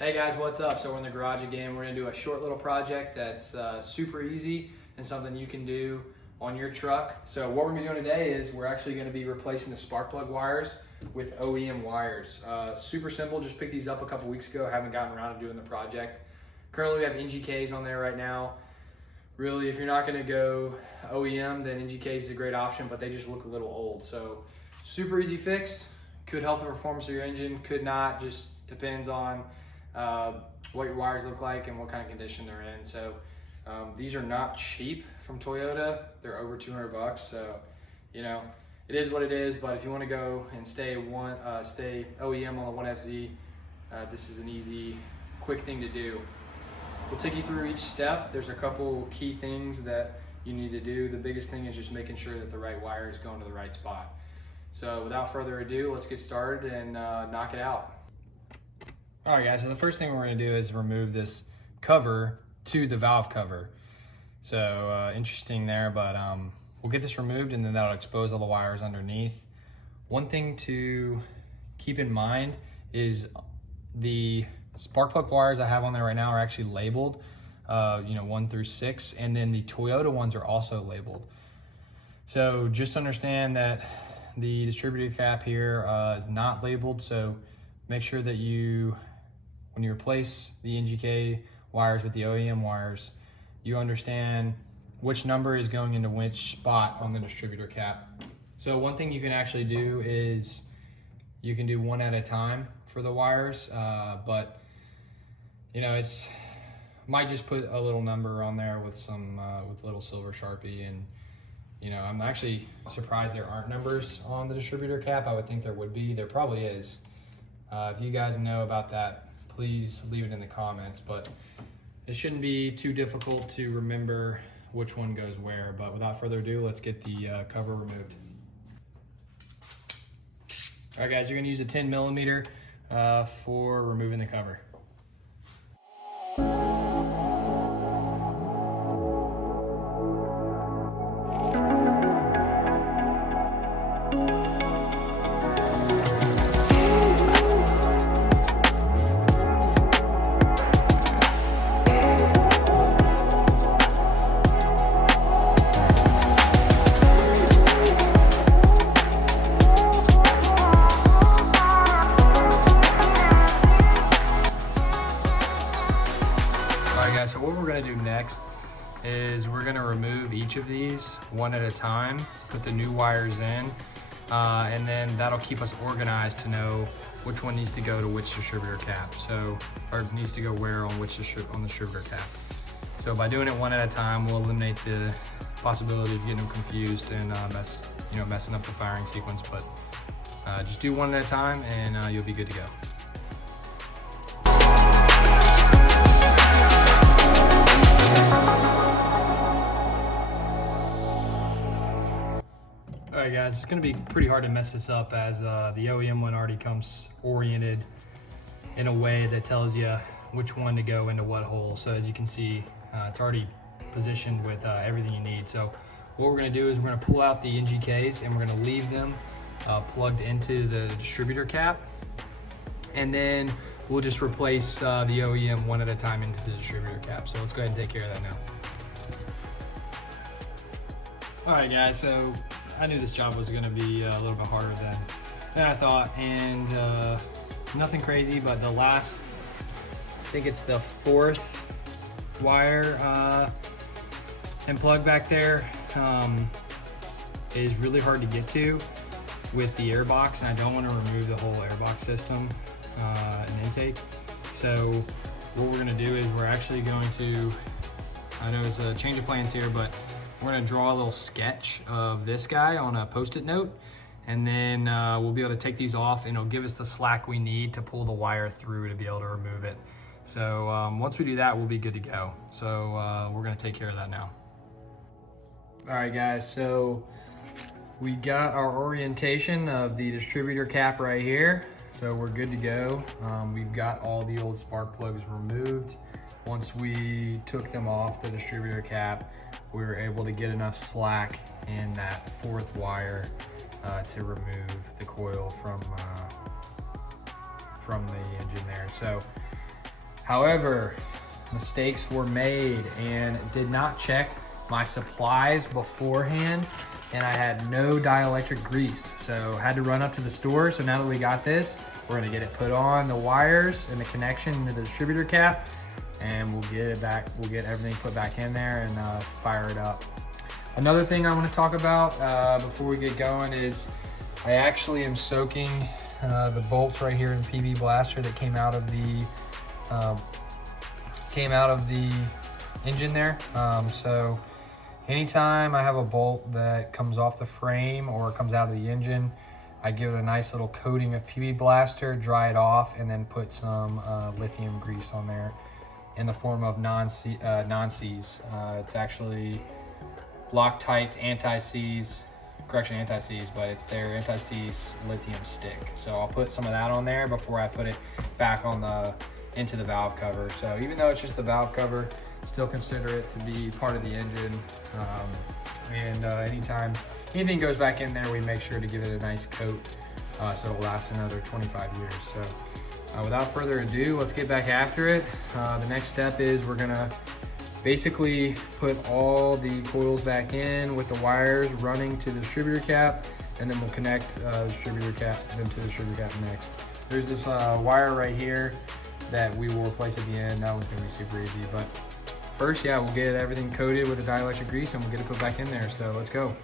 Hey guys, what's up? So we're in the garage again. We're gonna do a short little project that's super easy and something you can do on your truck. So what we're gonna be doing today is we're actually gonna be replacing the spark plug wires with OEM wires. Super simple, just picked these up a couple weeks ago. Haven't gotten around to doing the project. Currently we have NGKs on there right now. Really, if you're not gonna go OEM, then NGK is a great option, but they just look a little old. So super easy fix. Could help the performance of your engine, could not, just depends on what your wires look like and what kind of condition they're in. So these are not cheap from Toyota. They're over 200 bucks. So, you know, it is what it is, but if you want to go and stay OEM on the 1FZ, this is an easy, quick thing to do. We'll take you through each step. There's a couple key things that you need to do. The biggest thing is just making sure that the right wire is going to the right spot. So without further ado, let's get started and knock it out. All right guys, so the first thing we're gonna do is remove this cover to the valve cover. So interesting there, but we'll get this removed and then that'll expose all the wires underneath. One thing to keep in mind is the spark plug wires I have on there right now are actually labeled, 1 through 6, and then the Toyota ones are also labeled. So just understand that the distributor cap here is not labeled, so make sure that when you replace the NGK wires with the OEM wires, you understand which number is going into which spot on the distributor cap. So one thing you can actually do is you can do one at a time for the wires, but it's might just put a little number on there with some with a little silver Sharpie, and I'm actually surprised there aren't numbers on the distributor cap. I would think there would be. There probably is. If you guys know about that, please leave it in the comments, but it shouldn't be too difficult to remember which one goes where. But without further ado, let's get the cover removed. All right guys, you're gonna use a 10 millimeter for removing the cover. So what we're gonna do next is we're gonna remove each of these one at a time, put the new wires in, and then that'll keep us organized to know which one needs to go to which distributor cap. Or needs to go where on the distributor cap. So by doing it one at a time, we'll eliminate the possibility of getting them confused and messing up the firing sequence. But just do one at a time and you'll be good to go. All right guys, it's gonna be pretty hard to mess this up as the OEM one already comes oriented in a way that tells you which one to go into what hole. So as you can see, it's already positioned with everything you need. So what we're gonna do is we're gonna pull out the NGKs and we're gonna leave them plugged into the distributor cap. And then we'll just replace the OEM one at a time into the distributor cap. So let's go ahead and take care of that now. All right guys, so I knew this job was gonna be a little bit harder than I thought, and nothing crazy, but the last, I think it's the 4th wire and plug back there is really hard to get to with the airbox, and I don't want to remove the whole airbox system and intake. So what we're gonna do is we're actually going to, I know it's a change of plans here, but we're gonna draw a little sketch of this guy on a Post-it note, and then we'll be able to take these off and it'll give us the slack we need to pull the wire through to be able to remove it. So once we do that, we'll be good to go. So we're gonna take care of that now. All right guys, so we got our orientation of the distributor cap right here. So we're good to go. We've got all the old spark plugs removed. Once we took them off the distributor cap, we were able to get enough slack in that 4th wire to remove the coil from the engine there. So However, mistakes were made and did not check my supplies beforehand, and I had no dielectric grease. So had to run up to the store. So now that we got this, we're gonna get it put on the wires and the connection into the distributor cap, and we'll get it back. We'll get everything put back in there and fire it up. Another thing I want to talk about before we get going is I actually am soaking the bolts right here in PB Blaster that came out of the engine there. So anytime I have a bolt that comes off the frame or comes out of the engine, I give it a nice little coating of PB Blaster, dry it off, and then put some lithium grease on there in the form of non-seize. It's actually Loctite's anti-seize, but it's their anti-seize lithium stick. So I'll put some of that on there before I put it back on into the valve cover. So even though it's just the valve cover, still consider it to be part of the engine. Anytime anything goes back in there, we make sure to give it a nice coat so it'll last another 25 years. So without further ado, let's get back after it. The next step is we're gonna basically put all the coils back in with the wires running to the distributor cap, and then we'll connect the distributor cap to the distributor cap next. There's this wire right here that we will replace at the end. That one's gonna be super easy, but first, yeah, we'll get everything coated with the dielectric grease and we'll get it put back in there. So let's go.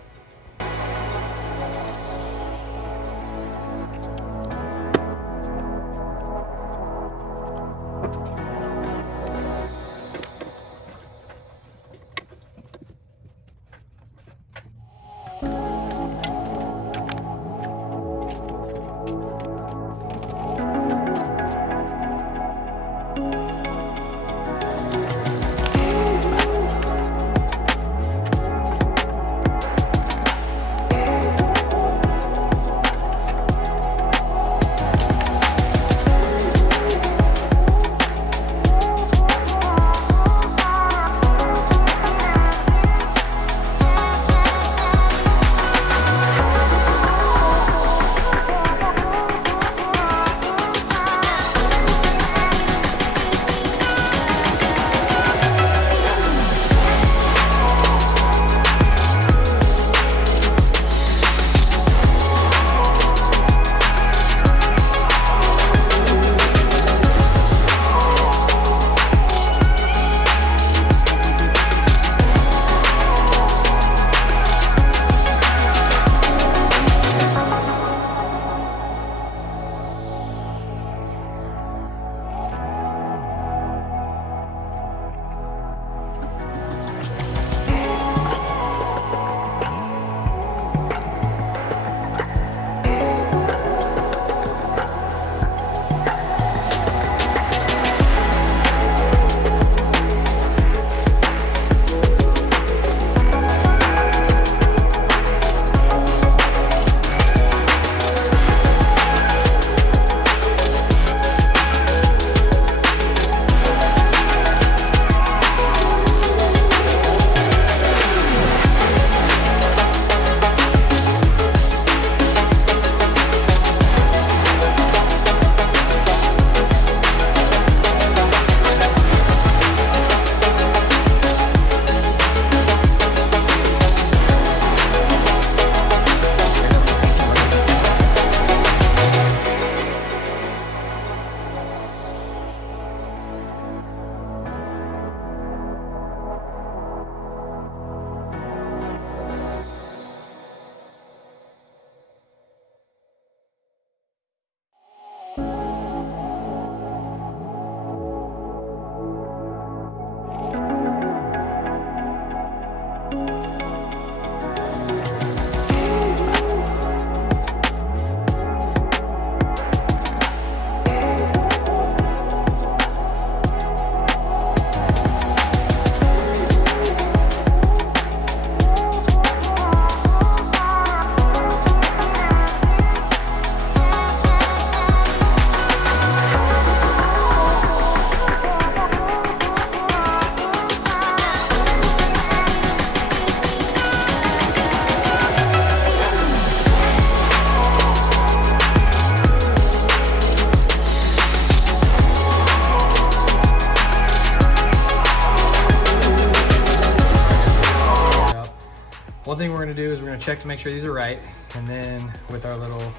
one thing we're gonna do is we're gonna check to make sure these are right, and then with our little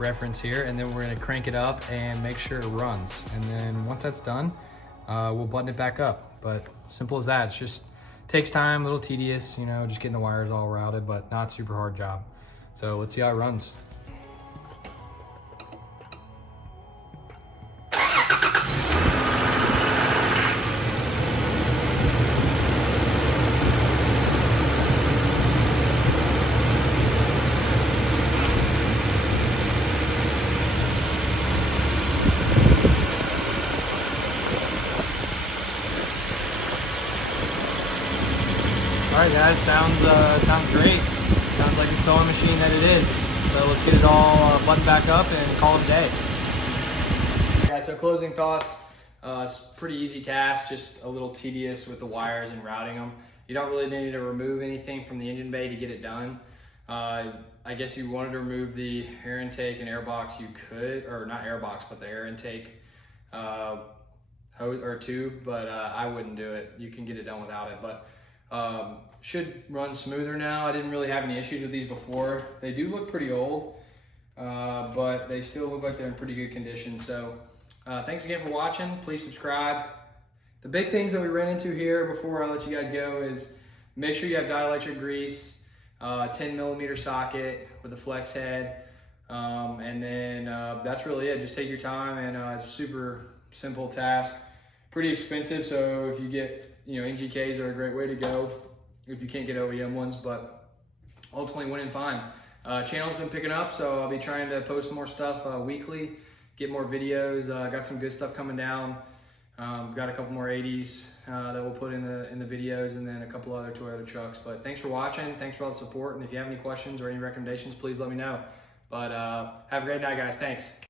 reference here, and then we're gonna crank it up and make sure it runs. And then once that's done, we'll button it back up. But simple as that. It's just takes time, a little tedious, you know, just getting the wires all routed, but not super hard job. So let's see how it runs. All right, guys, sounds great. Sounds like the sewing machine that it is. So let's get it all buttoned back up and call it a day. Yeah, so closing thoughts. It's a pretty easy task, just a little tedious with the wires and routing them. You don't really need to remove anything from the engine bay to get it done. I guess you wanted to remove the air intake and air box, you could, or not air box, but the air intake hose or tube, but I wouldn't do it. You can get it done without it, but should run smoother now. I didn't really have any issues with these before. They do look pretty old, but they still look like they're in pretty good condition. So thanks again for watching. Please subscribe. The big things that we ran into here before I let you guys go is make sure you have dielectric grease, 10mm socket with a flex head, and then that's really it. Just take your time, and it's a super simple task. Pretty expensive, so if you get, you know, NGKs are a great way to go if you can't get OEM ones, but ultimately went in fine. Channel's been picking up, so I'll be trying to post more stuff weekly, get more videos. Got some good stuff coming down. Got a couple more 80s that we'll put in the videos, and then a couple other Toyota trucks. But thanks for watching. Thanks for all the support. And if you have any questions or any recommendations, please let me know. But have a great night, guys. Thanks.